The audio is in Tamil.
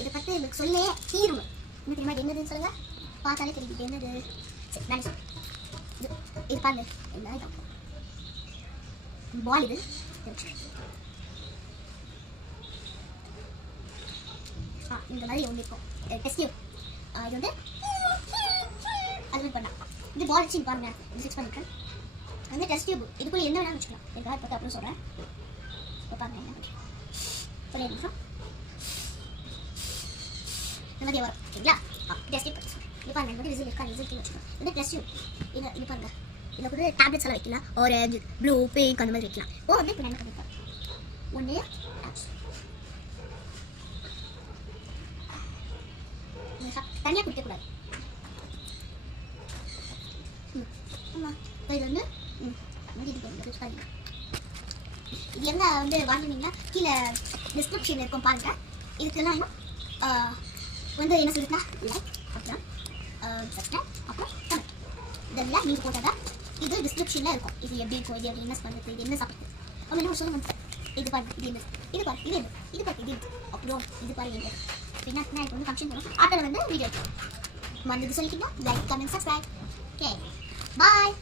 இதை பற்றி உங்களுக்கு சொல்லே தீரும். என்ன தெரியுமா இது என்னதுன்னு சொல்லுங்கள், பார்த்தாலே தெரியும் இது என்னது. சரி நான் இது பாருங்க, என்ன இது பால், இது இந்த மாதிரி ஒன்று இருக்கும் டெஸ்ட் டியூப். இது வந்து அது பண்ணலாம். இது பால் வச்சு பாருங்க, இது ஃபிக்ஸ் பண்ணிக்கிறேன். வந்து டெஸ்ட் டியூப் இதுக்குள்ளே என்ன வேணாலும் வச்சுக்கலாம். எதுக்காக பார்த்து அப்புறம் சொல்கிறேன். இப்போ பாருங்க என்ன பண்ணுறேன். ஒரு நிமிஷம் இந்த மாதிரி வரும் சரிங்களா. டெஸ்ட் டியூப் பற்றி சொல்கிறேன். இது பாருங்க, இந்த மாதிரி விசில் இருக்கா, விசில் வச்சுக்கோங்க. இது டெஸ்ட் டியூப். இது பாருங்க, இதில் கூட டேப்லெட்ஸ் எல்லாம் வைக்கலாம். ஆரஞ்சு, ப்ளூ, பிங்க் அந்த மாதிரி வைக்கலாம். ஓ வந்து இப்போ என்ன பண்ணிருக்கேன், ஒன்று தனியாக குடிக்கக்கூடாது. இது வந்து இது எங்க வந்து வாங்கினீங்கன்னா கீழே டிஸ்கிரிப்ஷன் இருக்கும் பாருங்க. இதுக்கெல்லாம் வந்து என்ன சொல்லிருக்கா, லைக் அப்புறம் சப்ஸ்கிரைப் அப்புறம் கமெண்ட் இதெல்லாம் நீங்கள் போட்டதா இது டிஸ்கிரிப்ஷனில் இருக்கும். இது எப்படி இருக்கும், இது எப்படி இன்வெஸ்ட் பண்ணுறது, இது என்ன சாப்பிடுறது அவங்க என்ன சொல்லுங்க. இது பாருங்க, இது என்ன, இது பாருங்க, இது என்ன, இது பாருங்க, இது அப்புறம் இது பாருங்க. என்ன இப்போ வந்து ஃபங்க்ஷன் போகிறோம், ஆட்டோவில் வந்து வீடியோ வந்து சொல்லிட்டீங்கன்னா like comment subscribe. Okay bye.